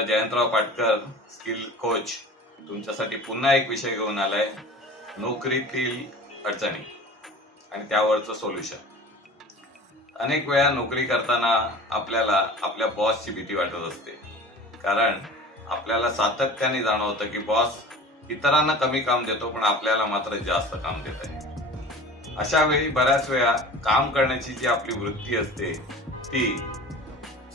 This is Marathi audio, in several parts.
जयंतराव पाटकर स्किल कोच तुमच्यासाठी पुन्हा एक विषय घेऊन आलाय, नोकरीतील अडचणी आणि त्यावरचं सोल्युशन. अनेक वेळा नोकरी करताना आपल्याला आपल्या बॉसची भीती वाटत असते, कारण आपल्याला सातत्याने जाणवतं की बॉस इतरांना कमी काम देतो पण आपल्याला मात्र जास्त काम देत आहे. अशा वेळी बऱ्याच वेळा काम करण्याची जी आपली वृत्ती असते ती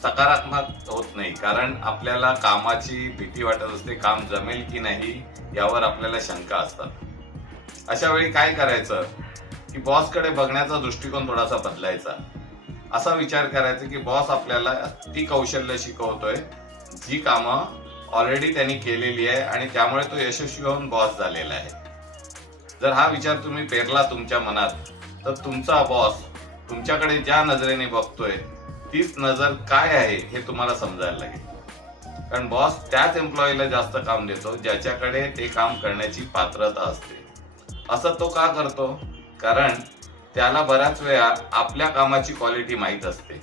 सकारात्मक होत नाही, कारण आपल्याला कामाची भीती वाटत असते. काम जमेल की नाही यावर आपल्याला शंका असतात. अशा वेळी काय करायचं की बॉसकडे बघण्याचा दृष्टिकोन थोडासा बदलायचा. असा विचार करायचा की बॉस आपल्याला ती कौशल्य शिकवतोय जी कामं ऑलरेडी त्यांनी केलेली आहे आणि त्यामुळे तो यशस्वी होऊन बॉस झालेला आहे. जर हा विचार तुम्ही पेरला तुमच्या मनात, तर तुमचा बॉस तुमच्याकडे ज्या नजरेने बघतोय तीच नजर काय आहे हे तुम्हाला समजायला लागेल. कारण बॉस त्याच एम्प्लॉईला जास्त काम देतो ज्याच्याकडे ते काम करण्याची पात्रता असते. असं तो का करतो? कारण त्याला बऱ्याच वेळा आपल्या कामाची क्वालिटी माहीत असते.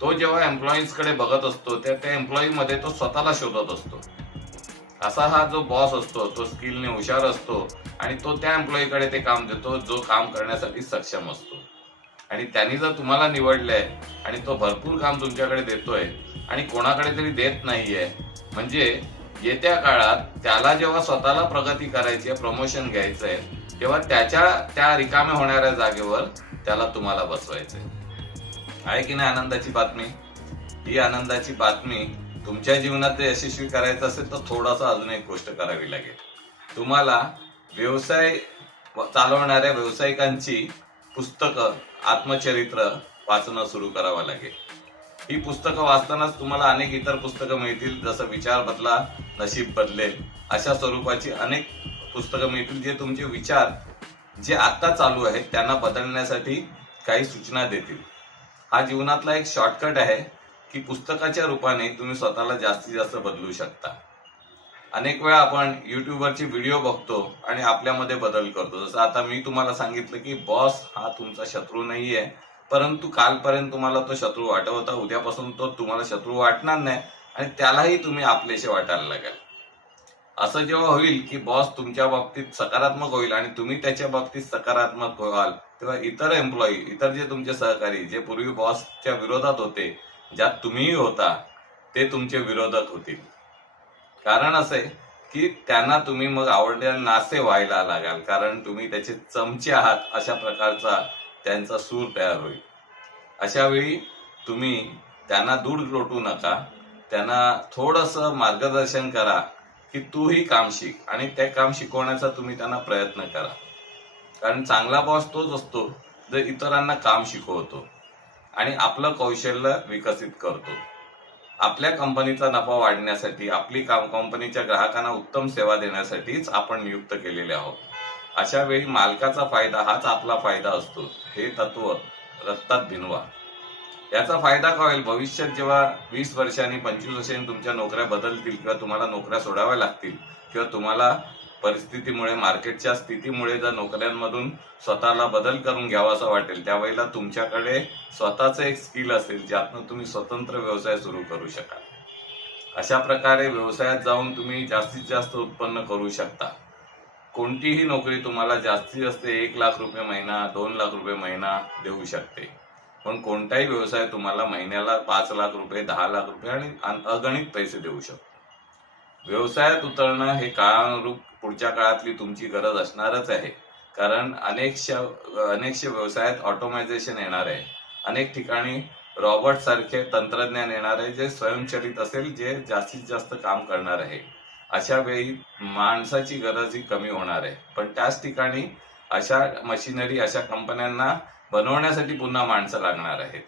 तो जेव्हा एम्प्लॉईज कडे बघत असतो त्या एम्प्लॉई मध्ये तो स्वतःला शोधत असतो. असा हा जो बॉस असतो तो स्किलने हुशार असतो आणि तो त्या एम्प्लॉई कडे ते काम देतो जो काम करण्यासाठी सक्षम असतो. आणि त्यांनी जर तुम्हाला निवडलंय आणि तो भरपूर काम तुमच्याकडे देतोय आणि कोणाकडे तरी देत नाहीये, म्हणजे येत्या काळात त्याला जेव्हा स्वतःला प्रगती करायची आहे, प्रमोशन घ्यायचंय, तेव्हा त्या रिकाम्या होणाऱ्या जागेवर त्याला तुम्हाला बसवायचंय. आहे की नाही आनंदाची बातमी? ही आनंदाची बातमी तुमच्या जीवनात यशस्वी करायचं असेल तर थोडासा अजून एक गोष्ट करावी लागेल. तुम्हाला व्यवसाय चालवणाऱ्या व्यावसायिकांची पुस्तकं, आत्मचरित्र वाचणं सुरू करावं लागेल. ही पुस्तकं वाचतानाच तुम्हाला अनेक इतर पुस्तकं मिळतील, जसं विचार बदला नशीब बदलेल अशा स्वरूपाची अनेक पुस्तकं मिळतील, जे तुमचे विचार जे आता चालू आहेत त्यांना बदलण्यासाठी काही सूचना देतील. हा जीवनातला एक शॉर्टकट आहे की पुस्तकाच्या रूपाने तुम्ही स्वतःला जास्तीत जास्त बदलू शकता. अनेक वेळा आपण युट्यूबवरची व्हिडिओ बघतो आणि आपल्यामध्ये बदल करतो. जसं आता मी तुम्हाला सांगितलं की बॉस हा तुमचा शत्रू नाहीये, परंतु कालपर्यंत तुम्हाला तो शत्रू वाटत होता, उद्यापासून तो तुम्हाला शत्रू वाटणार नाही आणि त्यालाही तुम्ही आपलेसे वाटायला लागाल. असं जेव्हा होईल की बॉस तुमच्या बाबतीत सकारात्मक होईल आणि तुम्ही त्याच्या बाबतीत सकारात्मक व्हाल, तेव्हा इतर एम्प्लॉई, इतर जे तुमचे सहकारी, जे पूर्वी बॉसच्या विरोधात होते, ज्यात तुम्हीही होता, ते तुमचे विरोधक होतील. कारण असे की त्यांना तुम्ही मग आवडलेले नासे व्हायला लागाल, कारण तुम्ही त्याचे चमचे आहात अशा प्रकारचा त्यांचा सूर तयार होईल. अशा वेळी तुम्ही त्यांना दूर लोटू नका, त्यांना थोडंसं मार्गदर्शन करा की तूही काम शिक आणि ते काम शिकवण्याचा तुम्ही त्यांना प्रयत्न करा. कारण चांगला बॉस तोच असतो जो इतरांना काम शिकवतो आणि आपलं कौशल्य विकसित करतो. आपल्या कंपनीचा नफा वाढण्यासाठी, आपली कंपनीच्या ग्राहकांना उत्तम सेवा देण्यासाठीच आपण नियुक्त केलेले आहोत. अशा वेळी मालकाचा फायदा हाच आपला फायदा असतो, हे तत्व रक्तात भिनवा. याचा फायदा काय होईल? भविष्यात जेव्हा 20 वर्षांनी, 25 वर्षांनी तुमच्या नोकऱ्या बदलतील किंवा तुम्हाला नोकऱ्या सोडाव्या लागतील किंवा तुम्हाला परिस्थितीमुळे, मार्केटच्या स्थितीमुळे जर नोकऱ्यांमधून स्वतःला बदल करून घ्यावासा वाटेल, त्यावेळेला तुमच्याकडे स्वतःचं एक स्किल असेल ज्यातनं तुम्ही स्वतंत्र व्यवसाय सुरू करू शकाल. अशा प्रकारे व्यवसायात जाऊन तुम्ही जास्तीत जास्त उत्पन्न करू शकता. कोणतीही नोकरी तुम्हाला जास्तीत जास्त 1 लाख रुपये महिना, 2 लाख रुपये महिना देऊ शकते, पण कोणताही व्यवसाय तुम्हाला महिन्याला 5 लाख रुपये, 10 लाख रुपये आणि अगणित पैसे देऊ शकतो. व्यवसायात उतरणं हे काळानुरूप पुढच्या काळातली तुमची गरज असणारच आहे, कारण अनेकशे व्यवसायात ऑटोमायझेशन येणार आहे. अनेक ठिकाणी रॉबोट सारखे तंत्रज्ञान येणार आहे जे स्वयंचलित असेल, जे जास्तीत जास्त काम करणार आहे. अशा वेळी माणसाची गरजही कमी होणार आहे, पण त्याच ठिकाणी अशा मशिनरी, अशा कंपन्यांना बनवण्यासाठी पुन्हा माणसं लागणार आहेत.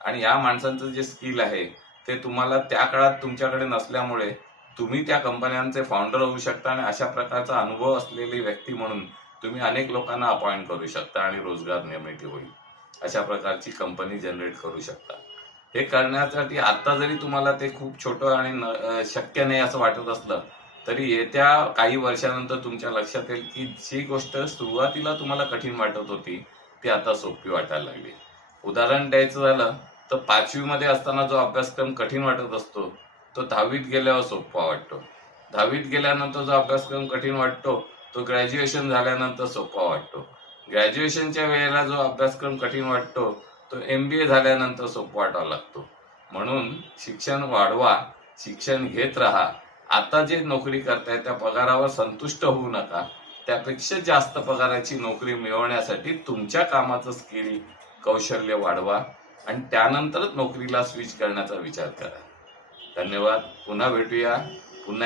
आणि या माणसांचं जे स्किल आहे ते तुम्हाला त्या काळात तुमच्याकडे नसल्यामुळे तुम्ही त्या कंपन्यांचे फाउंडर होऊ शकता आणि अशा प्रकारचा अनुभव असलेली व्यक्ती म्हणून तुम्ही अनेक लोकांना अपॉइंट करू शकता आणि रोजगार निर्मिती होईल. अशा प्रकारची कंपनी जनरेट करू शकता. हे करण्यासाठी आता जरी तुम्हाला ते खूप छोटं आणि शक्य नाही असं वाटत असलं, तरी येत्या काही वर्षानंतर तुमच्या लक्षात येईल की जी गोष्ट सुरुवातीला तुम्हाला कठीण वाटत होती ती आता सोपी वाटायला लागली. उदाहरण द्यायचं झालं तर 5वी मध्ये असताना जो अभ्यासक्रम कठीण वाटत असतो तो 10वीत गेल्यावर सोपा वाटतो. 10वीत गेल्यानंतर जो अभ्यासक्रम कठीण वाटतो तो ग्रॅज्युएशन झाल्यानंतर सोपा वाटतो. ग्रॅज्युएशनच्या वेळेला जो अभ्यासक्रम कठीण वाटतो तो MBA झाल्यानंतर सोपा वाटावा लागतो. म्हणून शिक्षण वाढवा, शिक्षण घेत राहा. आता जे नोकरी करताय त्या पगारावर संतुष्ट होऊ नका. त्यापेक्षा जास्त पगाराची नोकरी मिळवण्यासाठी तुमच्या कामाचं स्किल, कौशल्य वाढवा आणि त्यानंतरच नोकरीला स्विच करण्याचा विचार करा. धन्यवाद. पुन्हा भेटूया.